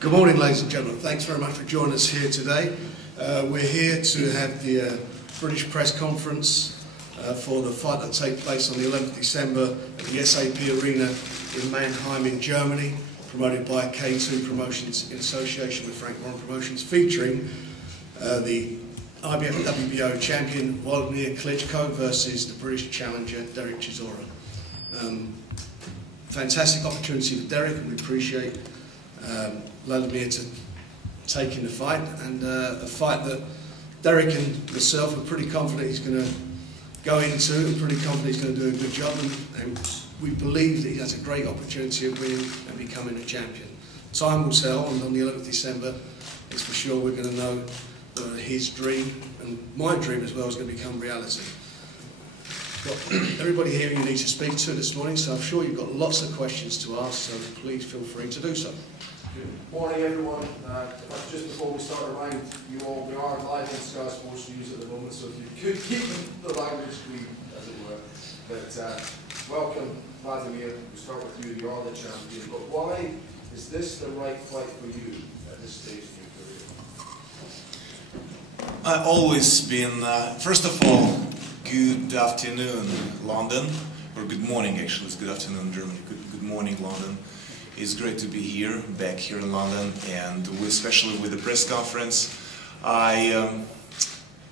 Good morning, ladies and gentlemen. Thanks very much for joining us here today. We're here to have the British press conference for the fight that will take place on the 11th of December at the SAP Arena in Mannheim in Germany, promoted by K2 Promotions in association with Frank Warren Promotions, featuring the IBF WBO champion Wladimir Klitschko versus the British challenger Derek Chisora. Fantastic opportunity for Derek, and we appreciate Wladimir taking the fight, and a fight that Derek and myself are pretty confident he's going to go into, and pretty confident he's going to do a good job, and we believe that he has a great opportunity of winning and becoming a champion. Time will tell, and on the 11th of December, it's for sure we're going to know that his dream, and my dream as well, is going to become reality. Got everybody here you need to speak to this morning, so I'm sure you've got lots of questions to ask, so please feel free to do so. Good morning, everyone. Just before we start, remind you all we are live on Sky Sports News at the moment, so if you could keep the language clean, as it were. But welcome, Wladimir. We start with you. You are the champion. But why is this the right fight for you at this stage in your career? I've always been, first of all, good afternoon, London, or good morning actually, it's good afternoon, Germany, good morning, London. It's great to be here, back here in London, and especially with the press conference.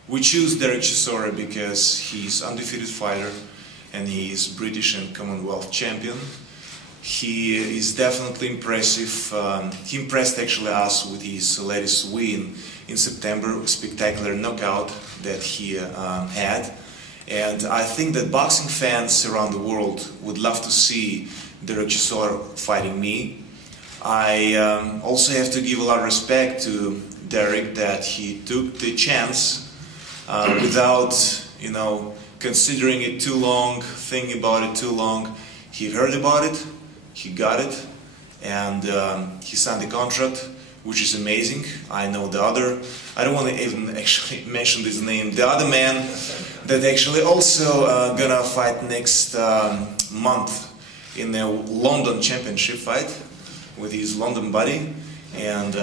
We choose Derek Chisora because he's an undefeated fighter, and he is British and Commonwealth champion. He is definitely impressive. He impressed actually us with his latest win in September, a spectacular knockout that he had. And I think that boxing fans around the world would love to see Derek Chisora fighting me. I also have to give a lot of respect to Derek that he took the chance without, considering it too long, thinking about it too long. He heard about it, he got it, and he signed the contract, which is amazing. I know the other, I don't want to even actually mention his name, the other man that actually also gonna fight next month in the London championship fight with his London buddy, and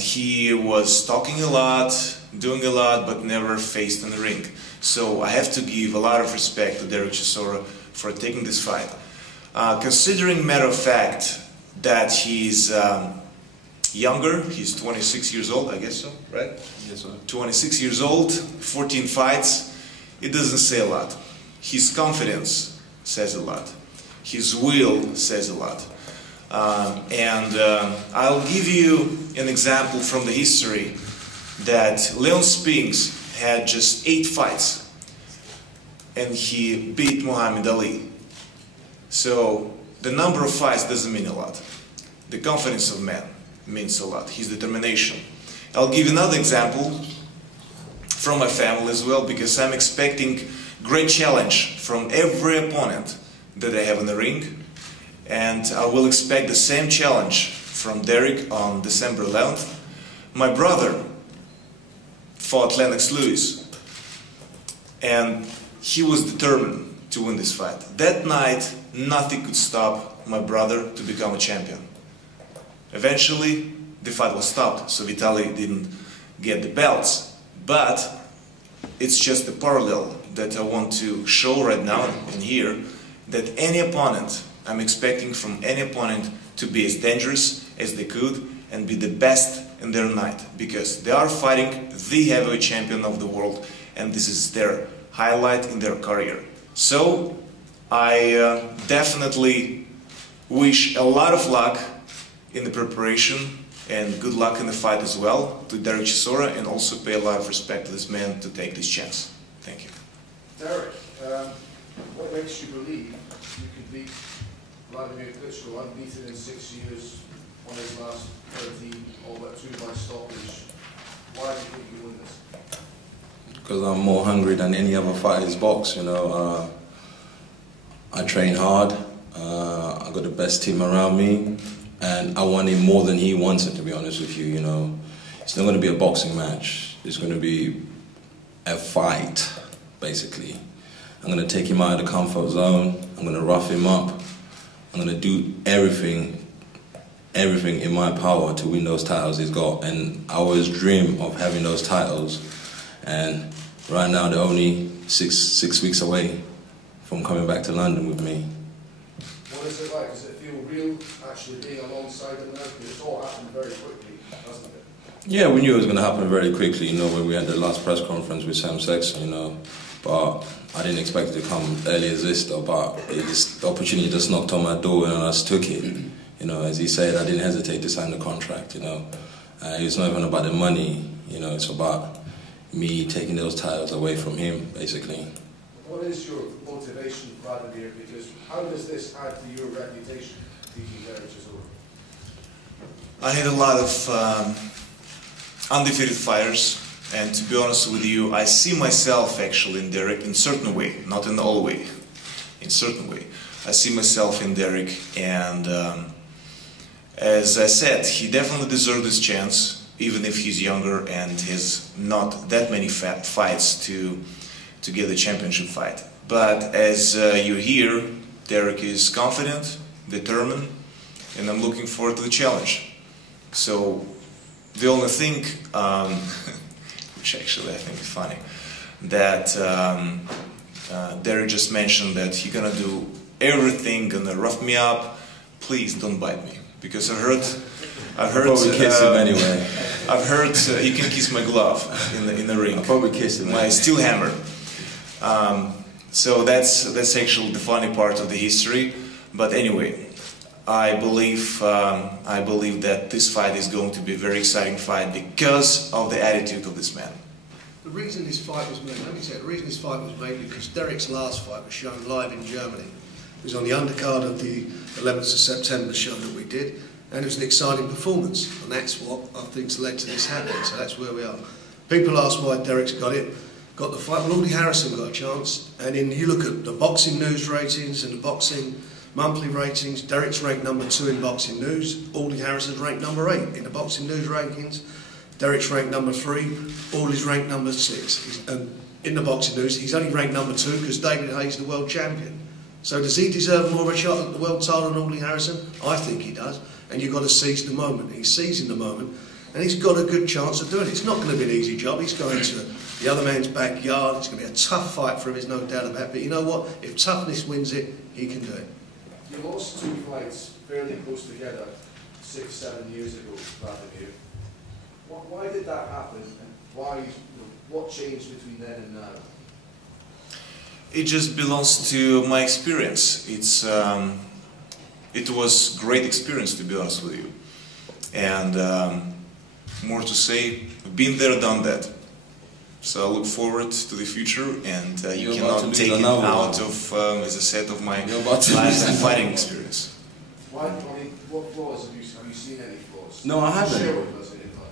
he was talking a lot, doing a lot, but never faced in the ring. So I have to give a lot of respect to Derek Chisora for taking this fight. Considering matter of fact that he's younger, he's 26 years old, I guess so, right? Yes, sir. 26 years old, 14 fights, it doesn't say a lot. His confidence says a lot. His will says a lot. I'll give you an example from the history that Leon Spinks had just 8 fights and he beat Muhammad Ali. So the number of fights doesn't mean a lot. The confidence of man means a lot, his determination. I'll give you another example from my family as well, because I'm expecting great challenge from every opponent that I have in the ring, and I will expect the same challenge from Derek on December 11th. My brother fought Lennox Lewis, and he was determined to win this fight. That night, nothing could stop my brother to become a champion. Eventually, the fight was stopped, so Vitaly didn't get the belts, but it's just a parallel that I want to show right now and here, that any opponent, I'm expecting from any opponent to be as dangerous as they could and be the best in their night, because they are fighting the heavyweight champion of the world, and this is their highlight in their career. So I definitely wish a lot of luck in the preparation and good luck in the fight as well to Derek Chisora, and also pay a lot of respect to this man to take this chance. Thank you. Derek, what makes you believe you could beat Wladimir Klitschko, unbeaten in 6 years, on his last 13, all but 2 by stoppage? Why do you think you win this? Because I'm more hungry than any other fighter's box, I train hard, I got the best team around me, and I want him more than he wants it, to be honest with you, It's not going to be a boxing match, it's going to be a fight, basically. I'm going to take him out of the comfort zone, I'm going to rough him up, I'm going to do everything everything in my power to win those titles he's got, and I always dream of having those titles, and right now they're only six weeks away from coming back to London with me. What is it like? Does it feel real actually being alongside him now? Because it's all happened very quickly, hasn't it? Yeah, we knew it was going to happen very quickly, you know, when we had the last press conference with Sam Sexton, you know, but I didn't expect it to come early as this though, but the opportunity just knocked on my door and I just took it. You know, as he said, I didn't hesitate to sign the contract, you know. It's not even about the money, you know, it's about me taking those titles away from him, basically. What is your motivation, Vladimir? Because how does this add to your reputation, beating Klitschko Chisora? I had a lot of undefeated fighters, and to be honest with you, I see myself actually in Derek in certain way, not in all way, in certain way. I see myself in Derek, and as I said, he definitely deserved this chance, even if he's younger and has not that many fights to get the championship fight. But as you hear, Derek is confident, determined, and I'm looking forward to the challenge. So the only thing, which actually I think is funny, that Derek just mentioned that he's gonna do everything, gonna rough me up. Please don't bite me, because I've heard. I'll probably kiss him anyway. I've heard you can kiss my glove in the ring. I'll probably kiss him. My steel hammer. So that's actually the funny part of the history. But anyway, I believe that this fight is going to be a very exciting fight because of the attitude of this man. The reason this fight was made, let me say, the reason this fight was made because Derek's last fight was shown live in Germany. It was on the undercard of the 11th of September show that we did, and it was an exciting performance, and that's what I think's led to this happening. So that's where we are. People ask why Derek's got the fight. Well, Audley Harrison got a chance, and you look at the boxing news ratings and the boxing monthly ratings. Derek's ranked #2 in boxing news. Audley Harrison's ranked #8 in the boxing news rankings. Derek's ranked #3. Audley's ranked #6. And in the boxing news, he's only ranked #2 because David Haye's the world champion. So does he deserve more of a shot at the world title than Audley Harrison? I think he does. And you've got to seize the moment. He's seizing the moment, and he's got a good chance of doing it. It's not going to be an easy job. He's going to the other man's backyard. It's going to be a tough fight for him, there's no doubt about it. But you know what? If toughness wins it, he can do it. You lost 2 fights fairly close together 6-7 years ago, Vladimir. Why did that happen, and what changed between then and now? It just belongs to my experience. It was great experience, to be honest with you. And more to say, been there, done that. So I look forward to the future, and you cannot take it out of, as I said, of my life and fighting experience. Why? I mean, what flaws have you seen? Any flaws? No, I haven't.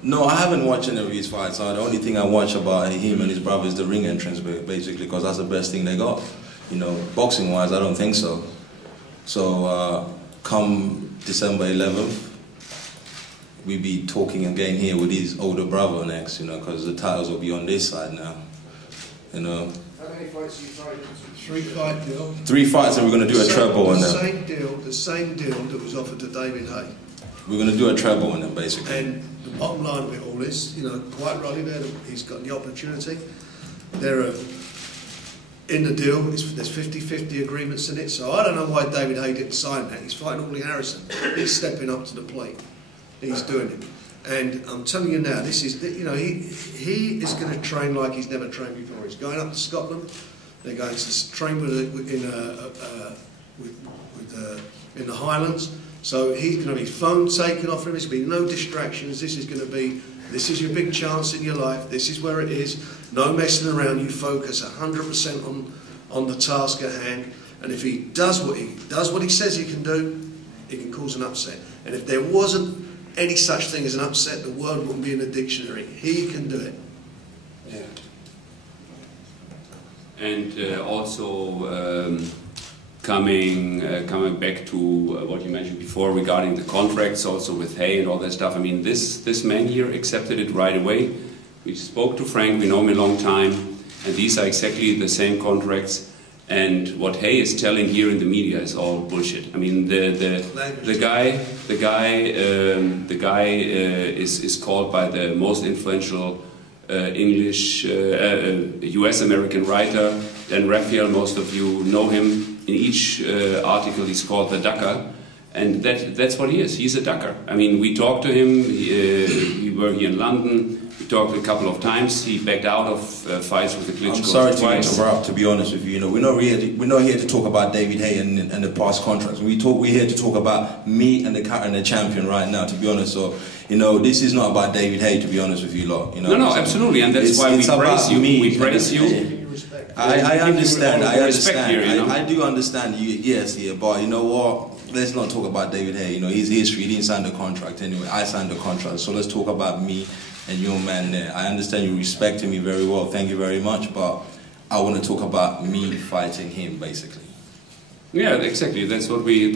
No, I haven't watched any of his fights. The only thing I watch about him and his brother is the ring entrance, basically, because that's the best thing they got. You know, boxing-wise, I don't think so. So, come December 11th, we be talking again here with his older brother next, you know, because the titles will be on this side now, you know. How many fights have you tried? 3-fight deal. 3 fights, and we're going to do a treble on them. The same deal that was offered to David Haye. We're going to do a treble on them, basically. And the bottom line of it all is, you know, quite rightly there, he's got the opportunity. There are, in the deal, there's 50-50 agreements in it, so I don't know why David Haye didn't sign that. He's fighting Audley Harrison. He's stepping up to the plate. He's doing it. And I'm telling you now, this is, you know, he is going to train like he's never trained before. He's going up to Scotland. They're going to train in the Highlands. So he's going to be phone taken off him. There's going to be no distractions. This is your big chance in your life. This is where it is. No messing around. You focus 100% on the task at hand. And if he does what he says he can do, it can cause an upset. And if there wasn't any such thing as an upset, the word wouldn't be in the dictionary. He can do it. Yeah. And also coming back to what you mentioned before regarding the contracts, also with Haye and all that stuff. I mean, this man here accepted it right away. We spoke to Frank. We know him a long time, and these are exactly the same contracts. And what Hay is telling here in the media is all bullshit. I mean, the guy is called by the most influential English U.S. American writer, Dan Raphael. Most of you know him. In each article, he's called the Ducker, and that's what he is. He's a ducker. I mean, we talked to him. We were here in London. We talked a couple of times. He backed out of fights with the Klitschko. I'm sorry to interrupt. To be honest with you, we're not here to talk about David Hay and the past contracts. We're here to talk about me and the champion right now. To be honest, so this is not about David Hay. To be honest with you, lot. No, absolutely, and that's why we praise you. We praise you. I understand. I understand. Here, I do understand. Yes, yeah, but you know what? Let's not talk about David Hay. His history. He didn't sign the contract anyway. I signed the contract. So let's talk about me and your man there. I understand you respecting me very well. Thank you very much. But I want to talk about me fighting him, basically. Yeah, exactly. That's what we're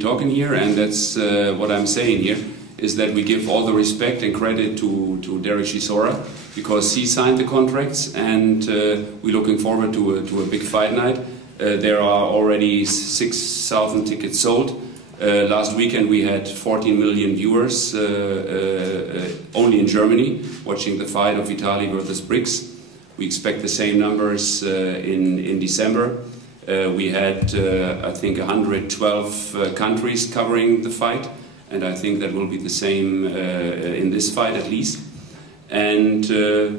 talking here, and that's what I'm saying here. Is that we give all the respect and credit to Klitschko Chisora, because he signed the contracts, and we're looking forward to a big fight night. There are already 6,000 tickets sold. Last weekend we had 14 million viewers only in Germany watching the fight of Italy versus Briggs. We expect the same numbers in December. We had, I think, 112 countries covering the fight. And I think that will be the same in this fight at least. And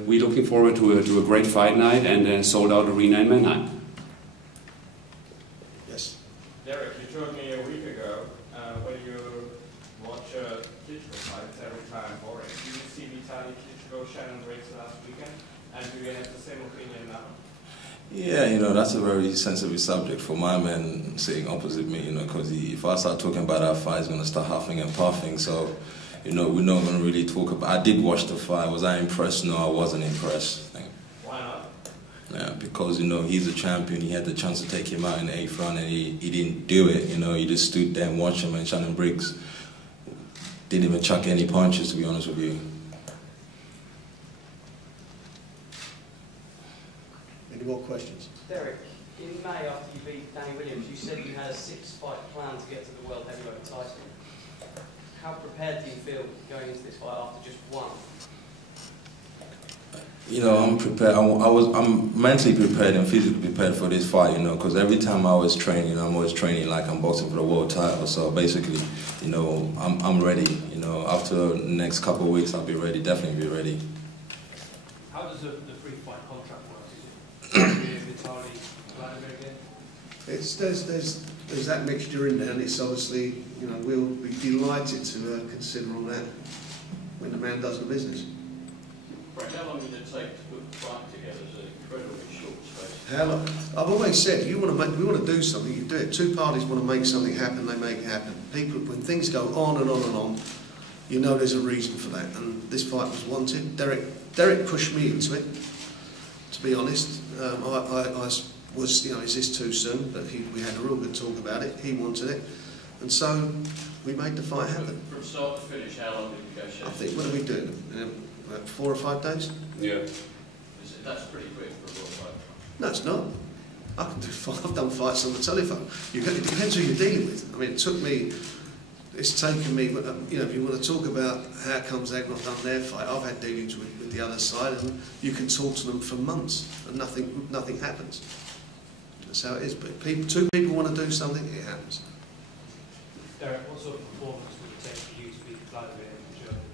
we're looking forward to a great fight night and a sold-out arena in Mannheim. Yes. Derek, you told me a week ago when you watch Klitschko fights every time boring. Did you see Vitaly Klitschko Shannon Briggs last weekend? And do you have the same opinion now? Yeah, that's a very sensitive subject for my man sitting opposite me, because if I start talking about that fight, he's going to start huffing and puffing. So, we're not going to really talk about. I did watch the fight. Was I impressed? No, I wasn't impressed. Why not? Yeah, because he's a champion. He had the chance to take him out in the 8th round, and he didn't do it. He just stood there and watched him. And Shannon Briggs didn't even chuck any punches, to be honest with you. Any more questions? Derek, in May after you beat Danny Williams, you said you had a 6-fight plan to get to the World Heavyweight title. How prepared do you feel going into this fight after just one? I'm prepared. I'm mentally prepared and physically prepared for this fight, because every time I was training, I'm always training like I'm boxing for the world title. So basically, I'm ready. After the next couple of weeks, I'll be ready. Definitely be ready. How does the free-fight contract work? There's that mixture in there, and it's obviously, we'll be delighted to consider on that when the man does the business. Frank, how long did it take to put the fight together? It's an incredibly short space. How long? I've always said, we want to do something, you do it. Two parties want to make something happen, they make it happen. People, when things go on and on and on, there's a reason for that. And this fight was wanted. Derek pushed me into it. To be honest, I was, is this too soon? But we had a real good talk about it. He wanted it, and so we made the fight happen. From start to finish, how long did you negotiate? I think, what are we doing? About 4 or 5 days? Yeah. That's pretty quick for a world fight. No, it's not. I've done fights on the telephone. It depends who you're dealing with. I mean, it's taken me, if you want to talk about how comes they've not done their fight, I've had dealings with the other side, and you can talk to them for months and nothing happens. That's how it is. But two people want to do something, it happens. Derek, what sort of performance would it take for you to beat Vladimir in Germany?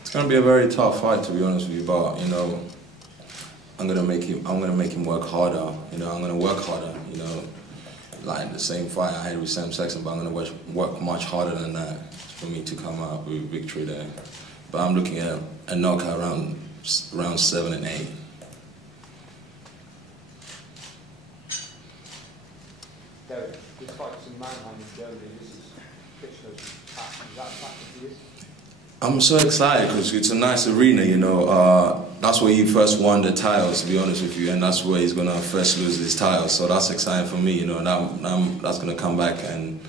It's going to be a very tough fight, to be honest with you. But I'm going to make him work harder. I'm going to work harder. Like the same fight I had with Sam Sexton, but I'm going to work much harder than that for me to come out with a victory there. But I'm looking at a knockout round 7 and 8. Derek, this fight's in Mannheim in Germany. This is Klitschko's patch. Is that a factor for you? I'm so excited because it's a nice arena, that's where he first won the titles, to be honest with you, and that's where he's going to first lose his titles. So that's exciting for me, that's going to come back and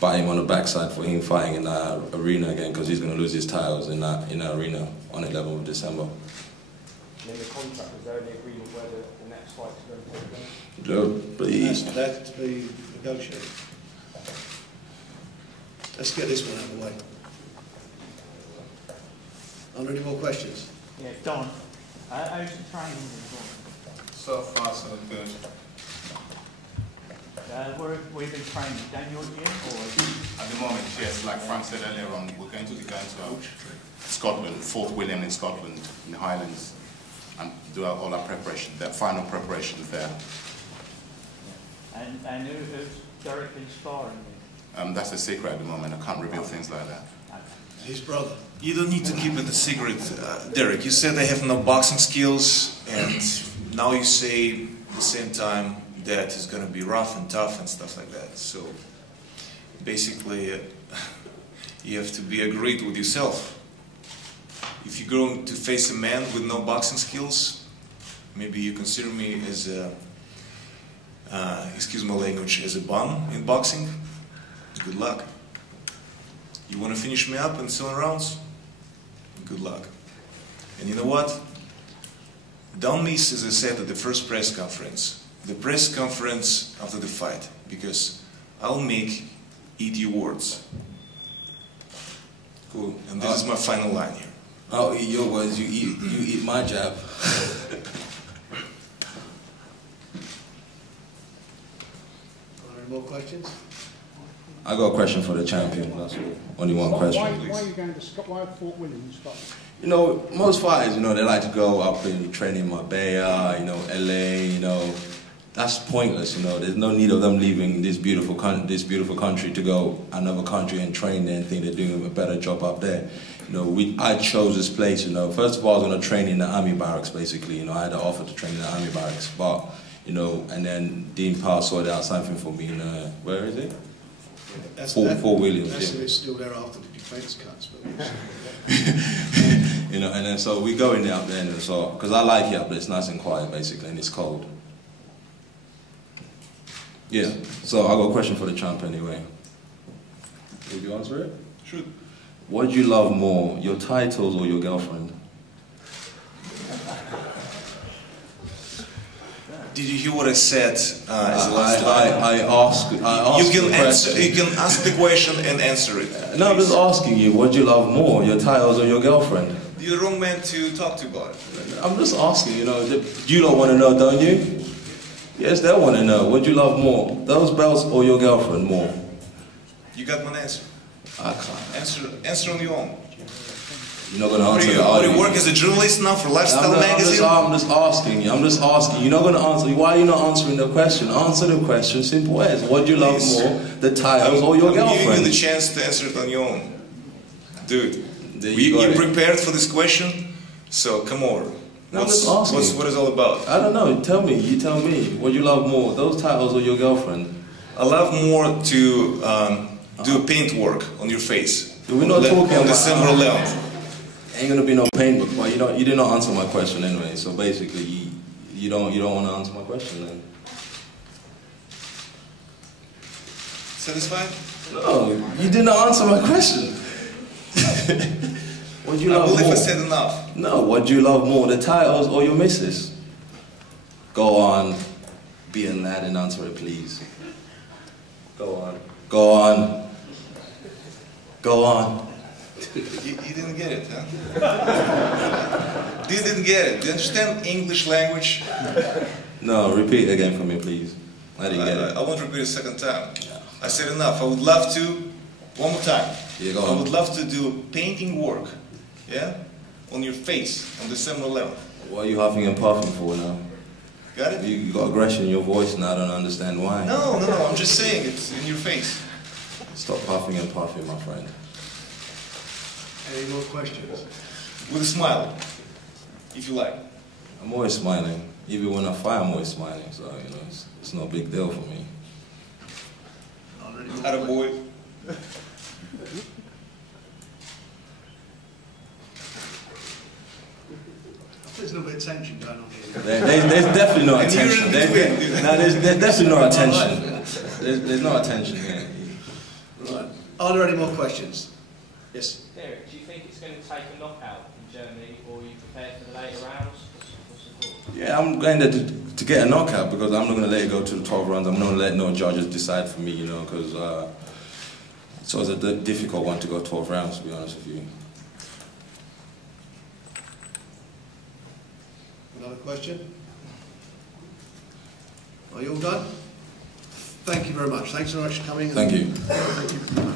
bite him on the backside for him fighting in that arena again, because he's going to lose his titles in that arena on the 11th of December. And in the contract, was there any agreement whether the next next fight to go forward? Joe, please. That's to be negotiated. Let's get this one out of the way. Are there any more questions? Yeah, Don. How's the training been going? So far, so good. Where have we been training? Down your gym or? At the moment, yes, like Frank said earlier on, we're going to be going to Scotland, Fort William in Scotland, in the Highlands, and do all our preparation, that final preparations there. And who's Derek been sparring with? That's a secret at the moment. I can't reveal things like that. His brother. You don't need to keep it a secret, Derek. You said they have no boxing skills, and now you say at the same time that it's going to be rough and tough and stuff like that. So basically, you have to be agreed with yourself. If you're going to face a man with no boxing skills, maybe you consider me as a, excuse my language, as a bum in boxing. Good luck. You want to finish me up in 7 rounds? Good luck. And you know what? Don't miss, as I said at the first press conference, the press conference after the fight, because I'll eat your words. Cool. And this is my final line here. I'll eat your words, you eat my jab. Are there any more questions? I got a question for the champion, that's all. Only one question. Why are you going to Scotland? Why Fort William in Scotland? You know, most fighters, you know, they like to go up and train in Marbella, you know, LA, you know. That's pointless, you know. There's no need of them leaving this beautiful country to go another country and train there and think they're doing a better job up there. You know, I chose this place, you know. First of all, I was going to train in the army barracks, basically. You know, I had an offer to train in the army barracks, but, you know, and then Dean Powell sorted out something for me in, where is it? Fort Williams. That's Yeah. it's still there after the defence cuts. But you know, and then so we go in there up there, and so because I like it up there, it's nice and quiet basically, and it's cold. Yeah. So I got a question for the champ anyway. Would you answer it? Sure. What do you love more, your titles or your girlfriend? Did you hear what I said? I asked you the question. You can ask the question and answer it. No, I'm just asking you, what do you love more, your titles or your girlfriend? You're the wrong man to talk to about it. I'm just asking, you know, you don't want to know, don't you? Yes, they want to know. What do you love more, those belts or your girlfriend more? You got one answer. I can't. Answer on your own. You're not going to answer that. Do you work as a journalist now for Lifestyle Magazine? I'm just asking you. I'm just asking. You're not going to answer. Why are you not answering the question? Answer the question simple as. What do you love more, the titles or your girlfriend? I'm giving you the chance to answer it on your own. Dude, you prepared for this question? So come over. No, what is it all about? I don't know. Tell me. You tell me. What do you love more, those titles or your girlfriend? I love more to do paint work on your face. We're not talking on about December 11th. Ain't gonna be no pain, but you did not answer my question anyway. So basically, you don't want to answer my question then. Satisfied? No, you did not answer my question. What do you love more? I believe I said enough. No, what do you love more, the titles or your missus? Go on, be a lad and answer it, please. Go on. Go on. Go on. You didn't get it, huh? You didn't get it. Do you understand English language? No, repeat again for me, please. I didn't get it. I won't repeat a second time. Yeah. I said enough. I would love to, one more time. Yeah, go on. I would love to do painting work, yeah, on your face on December 11th. What are you huffing and puffing for now? Got it? You got aggression in your voice and I don't understand why. No, I'm just saying it's in your face. Stop huffing and puffing, my friend. Any more questions? With a smile, if you like. I'm always smiling. Even when I fight, I'm always smiling. So, you know, it's no big deal for me. Attaboy. There's a little bit of tension going on here. There's definitely no attention. There's definitely no attention. There's no attention here. Right. Are there any more questions? Yes. Derek, do you think it's going to take a knockout in Germany, or are you prepared for the later rounds? What's the thought? Yeah, I'm going there to get a knockout because I'm not going to let it go to the 12 rounds. I'm not going to let no judges decide for me, you know, because it's always a difficult one to go 12 rounds, to be honest with you. Another question? Are you all done? Thank you very much. Thanks very much for coming. Thank you. Thank you.